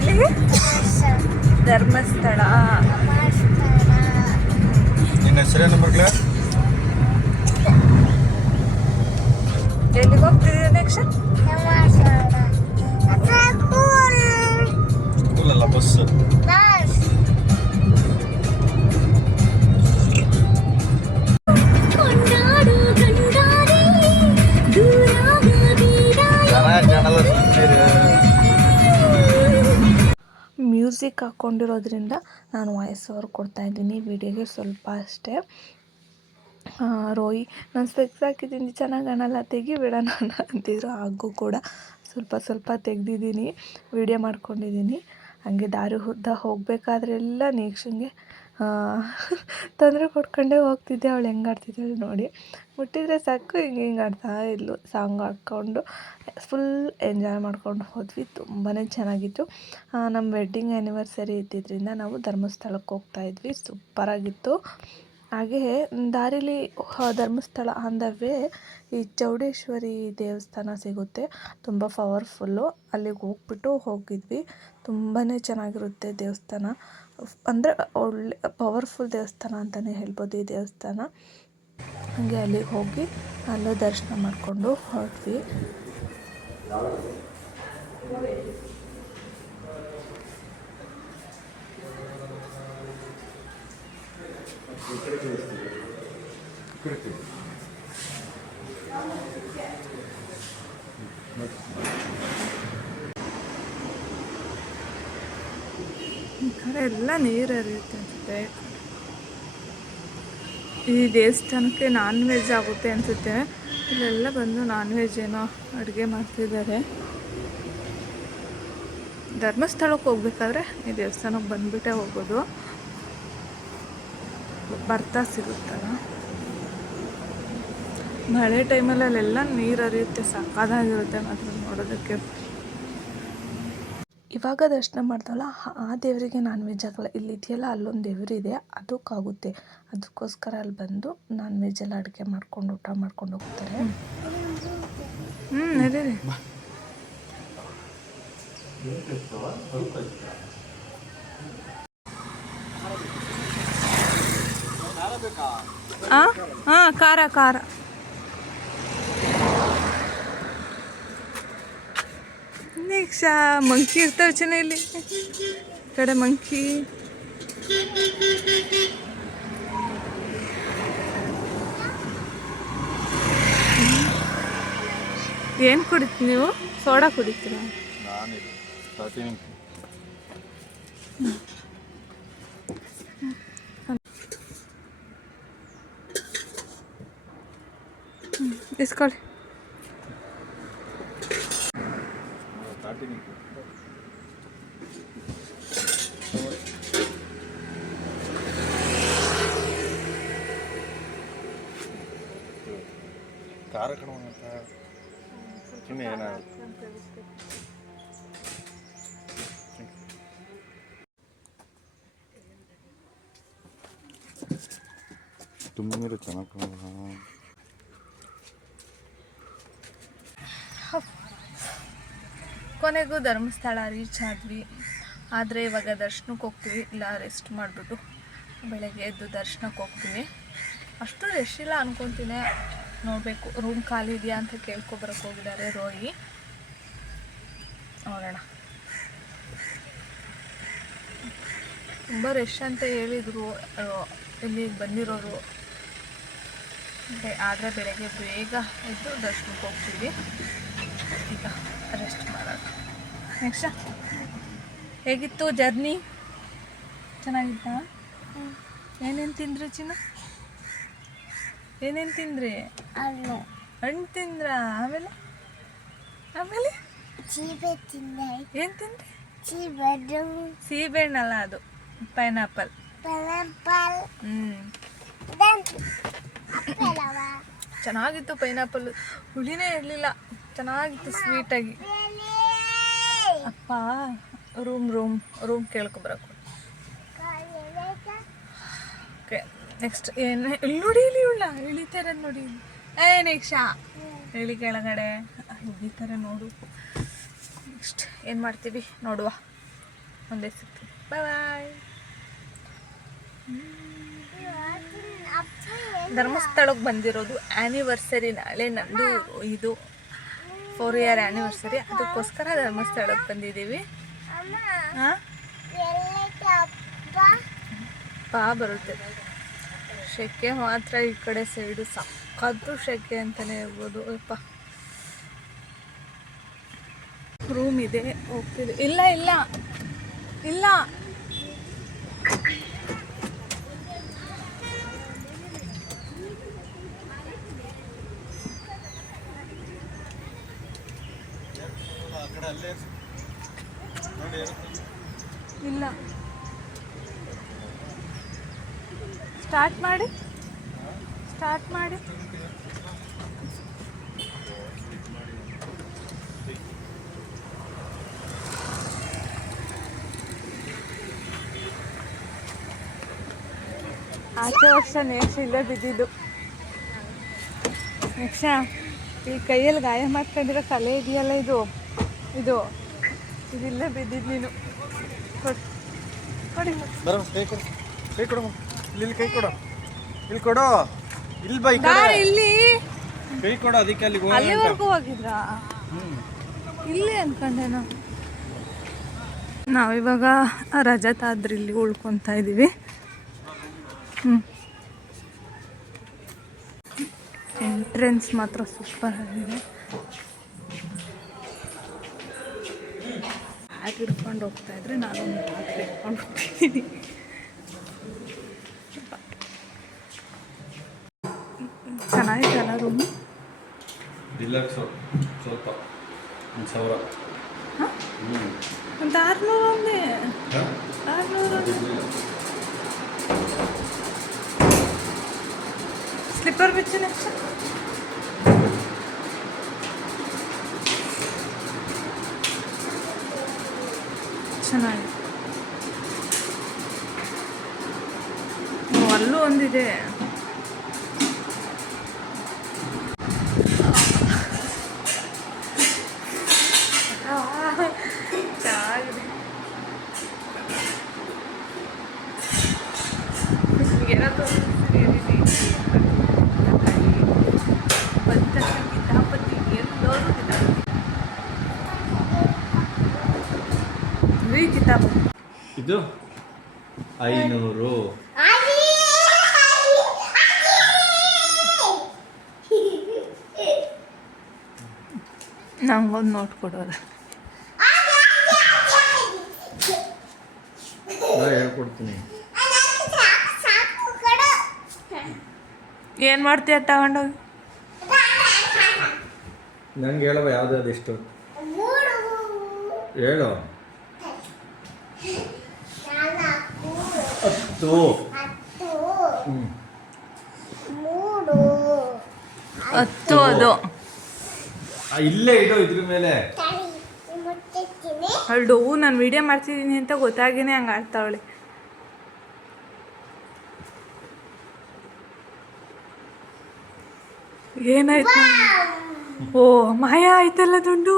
ಎಲ್ಲಿಗೆ? ಧರ್ಮಸ್ಥಳ. ನಿನ್ನ ಹೆಸರೇನು ಮಕ್ಕಳ? ಎಲ್ಲಿಗೆ ಹೋಗ್ತಿದ್ದೀವಿ ನೆಕ್ಸ್ಟ್? ಸ್ಕೂಲ್ ಅಲ್ಲ, ಬಸ್. ಮ್ಯೂಸಿಕ್ ಹಾಕ್ಕೊಂಡಿರೋದ್ರಿಂದ ನಾನು ವಾಯ್ಸ್ ಓವರ್ ಕೊಡ್ತಾಯಿದ್ದೀನಿ ವಿಡಿಯೋಗೆ ಸ್ವಲ್ಪ ಅಷ್ಟೇ. ರೋಯಿ ನಾನು ಸ್ಪೆಕ್ಸ್ ಹಾಕಿದ್ದೀನಿ ಚೆನ್ನಾಗಿ ಕಾಣಲ್ಲ ತೆಗಿಬಿಡೋಣ ಅಂತಿದ್ರು, ಹಾಗೂ ಕೂಡ ಸ್ವಲ್ಪ ತೆಗ್ದಿದ್ದೀನಿ, ವಿಡಿಯೋ ಮಾಡ್ಕೊಂಡಿದ್ದೀನಿ. ಹಾಗೆ ದಾರಿ ಉದ್ದ ಹೋಗಬೇಕಾದ್ರೆಲ್ಲ ನೇಕ್ಷನ್ಗೆ ತೊಂದರೆ ಕೊಡ್ಕೊಂಡೇ ಹೋಗ್ತಿದ್ದೆ. ಅವಳು ಹೆಂಗೆ ಆಡ್ತಿದ್ದಾಳೆ ನೋಡಿ, ಮುಟ್ಟಿದ್ರೆ ಸಾಕು ಹಿಂಗೆ ಆಡ್ತಾ ಇದ್ಲು. ಸಾಂಗ್ ಹಾಕ್ಕೊಂಡು ಫುಲ್ ಎಂಜಾಯ್ ಮಾಡ್ಕೊಂಡು ಹೋದ್ವಿ. ತುಂಬಾ ಚೆನ್ನಾಗಿತ್ತು. ನಮ್ಮ ವೆಡ್ಡಿಂಗ್ ಆ್ಯನಿವರ್ಸರಿ ಇದ್ದಿದ್ದರಿಂದ ನಾವು ಧರ್ಮಸ್ಥಳಕ್ಕೆ ಹೋಗ್ತಾಯಿದ್ವಿ. ಸೂಪರಾಗಿತ್ತು. ಹಾಗೇ ದಾರಿಲಿ ಧರ್ಮಸ್ಥಳ ಆನ್ ದ ವೇ ಈ ಚೌಡೇಶ್ವರಿ ದೇವಸ್ಥಾನ ಸಿಗುತ್ತೆ, ತುಂಬ ಪವರ್ಫುಲ್ಲು. ಅಲ್ಲಿಗೆ ಹೋಗಿದ್ವಿ. ತುಂಬಾ ಚೆನ್ನಾಗಿರುತ್ತೆ ದೇವಸ್ಥಾನ, ಅಂದರೆ ಒಳ್ಳೆ ಪವರ್ಫುಲ್ ದೇವಸ್ಥಾನ ಅಂತಲೇ ಹೇಳ್ಬೋದು ಈ ದೇವಸ್ಥಾನ. ಹಾಗೆ ಅಲ್ಲಿಗೆ ಹೋಗಿ ಅಲ್ಲೇ ದರ್ಶನ ಮಾಡಿಕೊಂಡು ಹೊರಟ್ವಿ. ಈ ಕಡೆ ಎಲ್ಲ ನೀರು ಹರಿಯುತ್ತೆ ಅನಿಸುತ್ತೆ. ಈ ದೇವಸ್ಥಾನಕ್ಕೆ ನಾನ್ ವೆಜ್ ಆಗುತ್ತೆ ಅನಿಸುತ್ತೆ. ಇಲ್ಲೆಲ್ಲ ಬಂದು ನಾನ್ ವೆಜ್ ಏನೋ ಅಡುಗೆ ಮಾಡ್ತಿದ್ದಾರೆ. ಧರ್ಮಸ್ಥಳಕ್ಕೆ ಹೋಗ್ಬೇಕಾದ್ರೆ ಈ ದೇವಸ್ಥಾನಕ್ಕೆ ಬಂದುಬಿಟ್ಟೇ ಹೋಗೋದು, ಬರ್ತಾ ಸಿಗುತ್ತಲ್ಲ. ಮಳೆ ಟೈಮಲ್ಲಿ ಅಲ್ಲೆಲ್ಲ ನೀರು ಹರಿಯುತ್ತೆ, ಸಕ್ಕತ್ತಾಗಿರುತ್ತೆ ಮಾತ್ರ ನೋಡೋದಕ್ಕೆ. ಇವಾಗ ದರ್ಶನ ಮಾಡ್ತಾವಲ್ಲ ಆ ದೇವರಿಗೆ ನಾನ್ ವೆಜ್ ಆಗಲ್ಲ. ಇಲ್ಲಿ ಇದೆಯಲ್ಲ ಅಲ್ಲೊಂದು ದೇವರಿದೆ, ಅದಕ್ಕಾಗುತ್ತೆ. ಅದಕ್ಕೋಸ್ಕರ ಅಲ್ಲಿ ಬಂದು ನಾನ್ ವೆಜ್ ಎಲ್ಲ ಅಡುಗೆ ಮಾಡ್ಕೊಂಡು ಊಟ ಮಾಡ್ಕೊಂಡು ಹೋಗ್ತಾರೆ. ನಡೀರಿ. ಹಾಂ ಖಾರ ನೆಕ್ಸ್ಟ್ ಮಂಕಿ ಇರ್ತಾವೆ ಚೆನ್ನ ಇಲ್ಲಿ ಕಡೆ ಮಂಕಿ. ಏನು ಕುಡಿತೀವಿ ನೀವು? ಸೋಡಾ ಕುಡಿತೀರಾ? ಇಸ್ಕೊಳ್ಳಿ. ಖಾರ ಕಣವಂತ ಚಿನ್ನ ಏನಾಗುತ್ತೆ. ತುಂಬ ನೀರು ಚೆನ್ನಾಗಿ ಕೊನೆಗೂ ಧರ್ಮಸ್ಥಳ ರೀಚ್ ಆದ್ವಿ. ಆದರೆ ಇವಾಗ ದರ್ಶನಕ್ಕೆ ಹೋಗ್ತೀವಿ, ಇಲ್ಲ ರೆಸ್ಟ್ ಮಾಡಿಬಿಟ್ಟು ಬೆಳಗ್ಗೆ ಎದ್ದು ದರ್ಶನಕ್ಕೆ ಹೋಗ್ತೀವಿ. ಅಷ್ಟು ರಶ್ ಇಲ್ಲ ಅನ್ಕೊತೀನಿ, ನೋಡಬೇಕು. ರೂಮ್ ಖಾಲಿ ಇದೆಯಾ ಅಂತ ಕೇಳ್ಕೊಬರಕ್ಕೆ ಹೋಗಿದ್ದಾರೆ ರೋಯಿ. ನೋಡೋಣ. ತುಂಬ ರಶ್ ಅಂತ ಹೇಳಿದರು ಇಲ್ಲಿಗೆ ಬಂದಿರೋರು. ಆದರೆ ಬೆಳಗ್ಗೆ ಬೇಗ ಎದ್ದು ದರ್ಶನಕ್ಕೆ ಹೋಗ್ತೀವಿ. ಈಗ ರೆಸ್ಟ್ ಮಾಡೋಣ. ನೆಕ್ಸ್ಟ್ ಹೇಗಿತ್ತು ಜರ್ನಿ? ಚೆನ್ನಾಗಿತ್ತಾ? ಏನೇನು ತಿಂದ್ರಿ ಚಿನ್ನ? ಏನೇನು ತಿಂದ್ರಿ? ಹಣ್ಣು ತಿಂದ್ರ? ಆಮೇಲೆ ಏನು ತಿಂದ್ರಿ? ಸೀಬೆಹಣ್ಣಲ್ಲ, ಅದು ಪೈನಾಪಲ್. ಚೆನ್ನಾಗಿತ್ತು ಪೈನಾಪಲ್, ಹುಳಿನೇ ಇರಲಿಲ್ಲ, ಚೆನ್ನಾಗಿತ್ತು ಸ್ವೀಟಾಗಿ. ಅಪ್ಪ ರೂಮ್ ಕೇಳ್ಕೊಬರಕ್ಕೆ. ಓಕೆ ನೆಕ್ಸ್ಟ್ ಏನು ನೋಡಿ, ಇಲ್ಲಿ ಇಳಿತಾರೆ ನೋಡಿ. ನೆಕ್ಸ್ಟ್ ಇಳಿ ಕೆಳಗಡೆ ಇಳಿತಾರೆ ನೋಡು. ನೆಕ್ಸ್ಟ್ ಏನು ಮಾಡ್ತೀವಿ ನೋಡುವ. ಮುಂದೆ ಸಿಗ್ತೀನಿ. ಬಾಯ್. ಧರ್ಮಸ್ಥಳಕ್ಕೆ ಬಂದಿರೋದು ಆ್ಯನಿವರ್ಸರಿ. ನಾಳೆ ನಂದು ಇದು 4 ಇಯರ್ ಆ್ಯನಿವರ್ಸರಿ. ಅದಕ್ಕೋಸ್ಕರ ಧರ್ಮಸ್ಥಳಕ್ಕೆ ಬಂದಿದ್ದೀವಿ. ಹಾಂ, ಬರುತ್ತೆ. ಶೆಕೆ ಮಾತ್ರ ಈ ಕಡೆ ಸೈಡು ಸಕ್ಕತ್ತು ಶೆಕೆ ಅಂತಲೇ ಹೇಳ್ಬೋದು. ಯಪ್ಪ, ರೂಮ್ ಇದೆ, ಹೋಗ್ತಿದೆ. ಇಲ್ಲ ಇಲ್ಲ ಇಲ್ಲ, ಇಲ್ಲ. ಸ್ಟಾರ್ಟ್ ಮಾಡಿ. ಆಚೆ ವರ್ಷ ನೆಕ್ಸ್ಟ್ ಇಲ್ಲೇ ಬಿದ್ದಿದ್ದು. ನೆಕ್ಸ್ಟ್ ಈ ಕೈಯಲ್ಲಿ ಗಾಯ ಮಾಡ್ಕೊಂಡಿರೋ ಕಲೆ ಇದೆಯಲ್ಲ, ಇದಿಲ್ಲೇ ಬಿದ್ದಿದ್ದು. ನೀನು ಕೊಡಿ. ಕೈ ಕೊಡು. ಇಲ್ಲಿ ಕೈ ಕೊಡು. ಇಲ್ಲಿ ಕೊಡು. ಇಲ್ಲಿ ಬೈ ಇಲ್ಲಿ ಕೈ ಕೊಡು. ಅದಕ್ಕೆ ಅಲ್ಲಿವರೆಗೂ ಹೋಗಿದ್ರಾ? ಇಲ್ಲಿ ಅನ್ಕೊಂಡೇನು. ನಾವಿವಾಗ ರಜತ್ ಆದ್ರೆ ಇಲ್ಲಿ ಉಳ್ಕೊತಾ ಇದ್ದೀವಿ. ಎಂಟ್ರೆನ್ಸ್ ಮಾತ್ರ ಸೂಪರ್ ಆಗಿದೆ. ಬ್ಯಾಗ್ ಹಿಡ್ಕೊಂಡು ಹೋಗ್ತಾ ಇದ್ರೆ ನಾನು ಬ್ಯಾಗ್ ಹಿಡ್ಕೊಂಡು ಹೋಗ್ತಿದ್ದೀನಿ. ಚೆನ್ನಾಗಿತ್ತಲ್ಲ ರೂಮು? ಸ್ವಲ್ಪ 1000. ಒಂದು 600 ಒಂದೇ. 600 ಸ್ಲಿಪ್ಪರ್ ಬಿಚ್ಚು. ನೆಕ್ಸ್ಟ್ ಚೆನ್ನಾಗಿ. ಅಲ್ಲೂ ಒಂದಿದೆ. ಚೆನ್ನಾಗಿದೆ. ಏನಾದ್ರು ಕಿತಾಪತಿ ಎಲ್ಲೋದು ಕಿತಾಪತಿ. ಇದು 500. ನಂಗೊಂದು ನೋಟ್ ಕೊಡೋದು. ಹೇಳ್ಕೊಡ್ತೀನಿ. ಏನು ಮಾಡ್ತೀಯ ತಗೊಂಡೋಗಿ? ನಂಗೆ ಹೇಳವ ಯಾವ್ದು ಎಷ್ಟು ಹೇಳು. 10. 10 ಅದು ಇಲ್ಲೇ ಇಡು. ಇದ್ರ ಮೇಲೆ ಅವಳು ನಾನು ವಿಡಿಯೋ ಮಾಡ್ತಿದ್ದೀನಿ ಅಂತ ಗೊತ್ತಾಗಿನೇ ಹಂಗೆ ಆಡ್ತಾವಳೆ. ಏನಾಯ್ತು? ಓ, ಮಾಯ ಆಯ್ತಲ್ಲ ದುಂಡು.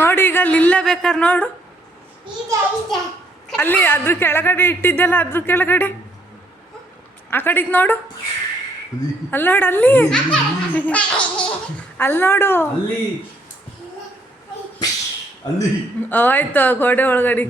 ನೋಡಿ, ಈಗ ಅಲ್ಲಿಲ್ಲ ಬೇಕಾದ್ರೆ ನೋಡು. ಅಲ್ಲಿ ಅದ್ರ ಕೆಳಗಡೆ ಇಟ್ಟಿದ್ದಲ್ಲ, ಅದ್ರ ಕೆಳಗಡೆ ಆ ಕಡೆಗೆ ನೋಡು. ಅಲ್ಲಿ ನೋಡು, ಅಲ್ಲಿ ನೋಡು. ಆಯ್ತು, ಗೋಡೆ ಒಳಗಡೆ.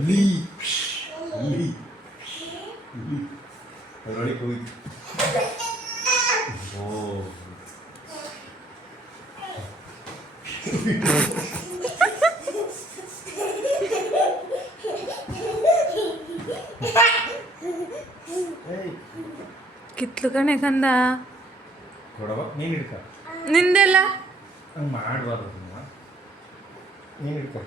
ಕಿತ್ಲು ಕಣೆ ಕಂದ. ನಿಂದೆಲ್ಲ ಮಾಡಬಾರ್ದು. ನೀನು ಹಿಡ್ಕೊ.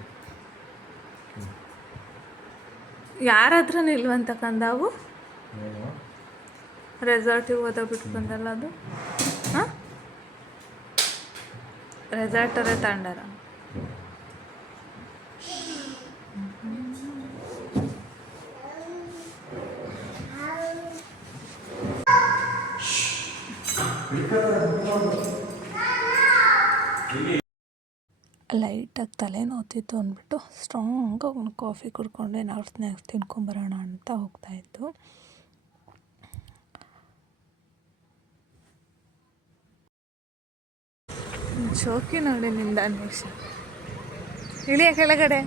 ಯಾರ ಹತ್ರ ನಿಲ್ವಂತ ಕಂದಾವು? ರೆಸಾರ್ಟಿಗೆ ಹೋದಾಗ ಬಿಟ್ಟು ಬಂದಲ್ಲ ಅದು. ಹಾಂ, ರೆಸಾರ್ಟರೇ ತಗೊಂಡಾರ. ಲೈಟಾಗಿ ತಲೆ ನೋವ್ತಿತ್ತು ಅಂದ್ಬಿಟ್ಟು ಸ್ಟ್ರಾಂಗಾಗಿ ಒಂದು ಕಾಫಿ ಕುಡ್ಕೊಂಡು ಏನಾದ್ರು ಸ್ನ್ಯಾಕ್ಸ್ ತಿನ್ಕೊಂಬರೋಣ ಅಂತ ಹೋಗ್ತಾಯಿತ್ತು. ಶೋಕಿ ನೋಡಿ ನಿಂದ ಅನ್ವೇಷ ಇಳಿಯ ಕೆಳಗಡೆ.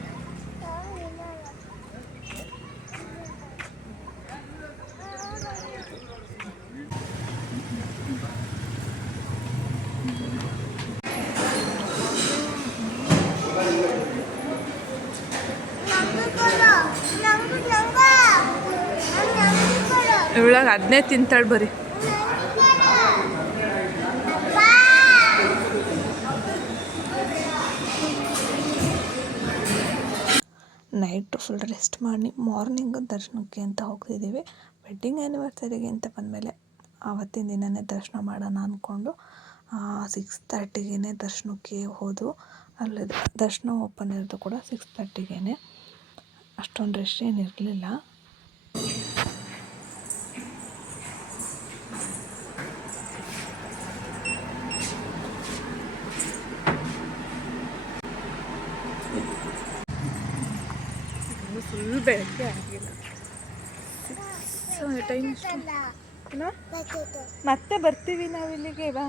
ಇವಳಾಗ ಅದನ್ನೇ ತಿಂತಾಳೆ ಬರೀ. ನೈಟು ಫುಲ್ ರೆಸ್ಟ್ ಮಾಡಿ ಮಾರ್ನಿಂಗು ದರ್ಶನಕ್ಕೆ ಅಂತ ಹೋಗ್ತಿದ್ದೀವಿ. ವೆಡ್ಡಿಂಗ್ ಆ್ಯನಿವರ್ಸರಿಗೆ ಅಂತ ಬಂದಮೇಲೆ ಆವತ್ತಿನ ದಿನವೇ ದರ್ಶನ ಮಾಡೋಣ ಅಂದ್ಕೊಂಡು 6:30ಗೆ ದರ್ಶನಕ್ಕೆ ಹೋದು. ಅಲ್ಲಿ ದರ್ಶನ ಓಪನ್ ಇರೋದು ಕೂಡ 6:30ಗೆ. ಅಷ್ಟೊಂದು ರಶ್ ಏನಿರಲಿಲ್ಲ. ಫುಲ್ ಬೆಳಗ್ಗೆ ಆಗಿಲ್ಲ. ಟೈಮ್ ಮತ್ತೆ ಬರ್ತೀವಿ ನಾವು ಇಲ್ಲಿಗೆ. ಬಾ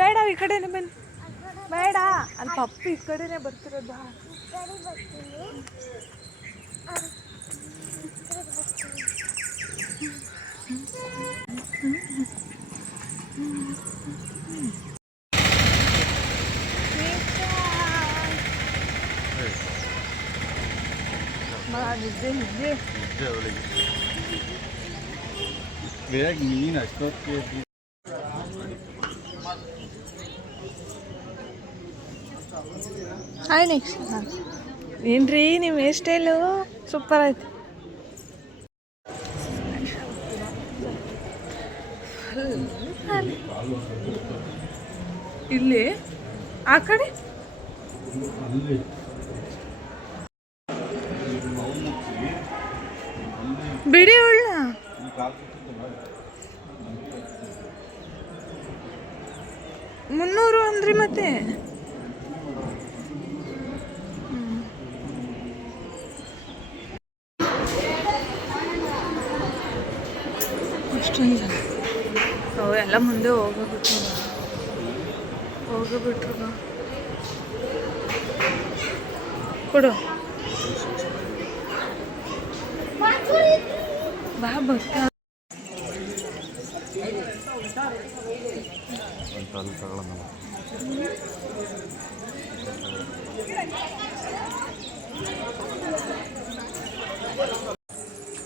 ಬೇಡ ಈ ಕಡೆನೇ ಬನ್ನಿ. ಬೇಡ ಅಲ್ಲಿ ಪಪ್ಪು ಈ ಕಡೆನೇ ಬರ್ತಿರೋದು. ನಿದ್ದೆ ಅವಳಿಗೆ ಬೇಗ ನೀನು ಅಷ್ಟೊತ್ತಿಗೆ. ಹಾಯ್ ನೆಕ್ಸ್ಟ್ ಏನ್ರಿ ನಿಮ್ಮ ಹೇರ್ ಸ್ಟೈಲು ಸೂಪರ್ ಆಯ್ತು. ಇಲ್ಲಿ ಆ ಕಡೆ ಬಿಡಿ ಒಳ್ಳ 300 ಅಂದ್ರಿ ಮತ್ತೆ. ಅಷ್ಟೊಂದು ಜನ ಎಲ್ಲ ಮುಂದೆ ಹೋಗೋಬಿಟ್ರು ಕೊಡು. ಬಾ ಬರ್ತಾ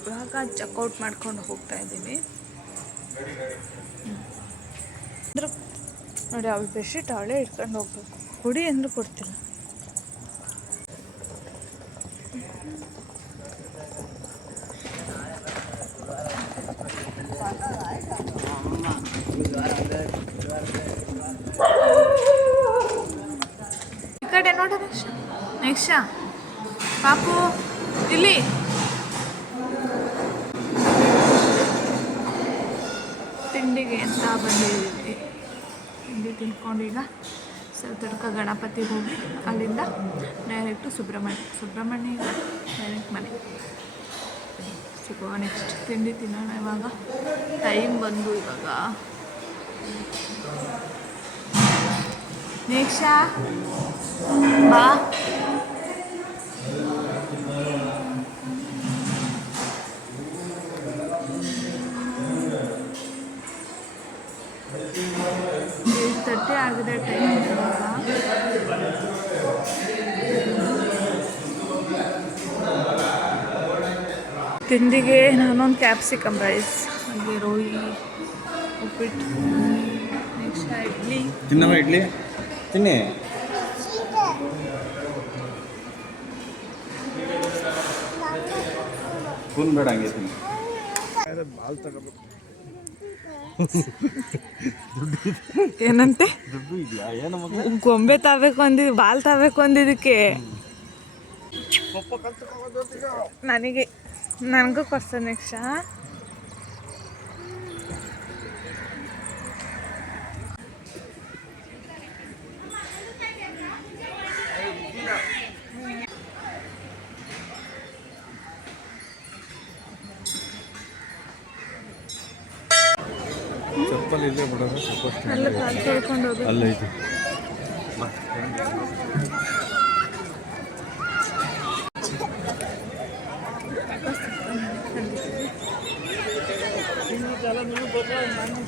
ಇವಾಗ ಚೆಕ್ಔಟ್ ಮಾಡ್ಕೊಂಡು ಹೋಗ್ತಾ ಇದ್ದೀವಿ. ನೋಡಿ ಅವಳು ಬೆಡ್ಶೀಟ್ ಅವಳೇ ಇಟ್ಕೊಂಡು ಹೋಗ್ಬೇಕು. ಕೊಡಿ ಅಂದರೂ ಕೊಡ್ತಿಲ್ಲ. ಈ ಕಡೆ ನೋಡ ನೆಕ್ಸ್ಟ್ ಪಾಪು ಇಲ್ಲಿ. ತಿಂಡಿಗೆ ಅಂತ ಬಂದಿದ್ದೀವಿ. ತಿಂಡಿ ತಿನ್ಕೊಂಡು ಈಗ ಸೌತಡ್ಕ ಗಣಪತಿಗೆ ಹೋಗಿ ಅಲ್ಲಿಂದ ಡೈರೆಕ್ಟು ಸುಬ್ರಹ್ಮಣ್ಯ ಡೈರೆಕ್ಟ್ ಮನೆ ಸಿಗುವ. ನೆಕ್ಸ್ಟ್ ತಿಂಡಿ ತಿನ್ನೋಣ. ಇವಾಗ ಟೈಮ್ ಬಂದು ಇವಾಗ ನೆಕ್ಸ್ಟ್ ಬಾ ಆಗಿದೆ ಟೈಮ್. ತಿಂಡಿಗೆ ನಾನೊಂದು ಕ್ಯಾಪ್ಸಿಕಮ್ ರೈಸ್, ಹಾಗೆ ರೋಯಿ, ಉಪ್ಪಿಟ್ಟು, ನೆಕ್ಸ್ಟ್ ಇಡ್ಲಿ. ತಿನ್ನಮ್ಮ ಇಡ್ಲಿ ತಿನ್ನಿ. ಫೋನ್ ಬೇಡ ಹಂಗೆ ತಿನ್ನಿ. ಹಾಲು ತಗೋಬೇಕು. ಏನಂತೆ ದುಡ್ಡು ಇದೆಯಾ ಏನು ಮಗ ಗೊಂಬೆ ತಗೋಬೇಕು ಅಂದಿದ್ದು ಬಾಲ್ ತಗೋಬೇಕು ಅಂದಿದ್ದಕ್ಕೆ ಪಪ್ಪ ಕಲ್ತ್ಕೊಂಡು ನನಗೂ ಕೊಡ್ಸ ನೆಕ್ಸ್ಟ್ ಚಪ್ಪಲ್ ಇಲ್ಲೇ ಬಿಡೋದು ಸ್ವಲ್ಪ ಅಲ್ಲ ಕಾಲು ತೊಳ್ಕೊಂಡು ಹೋಗಿ ಅಲ್ಲೇ ಐತಿ ನಾನು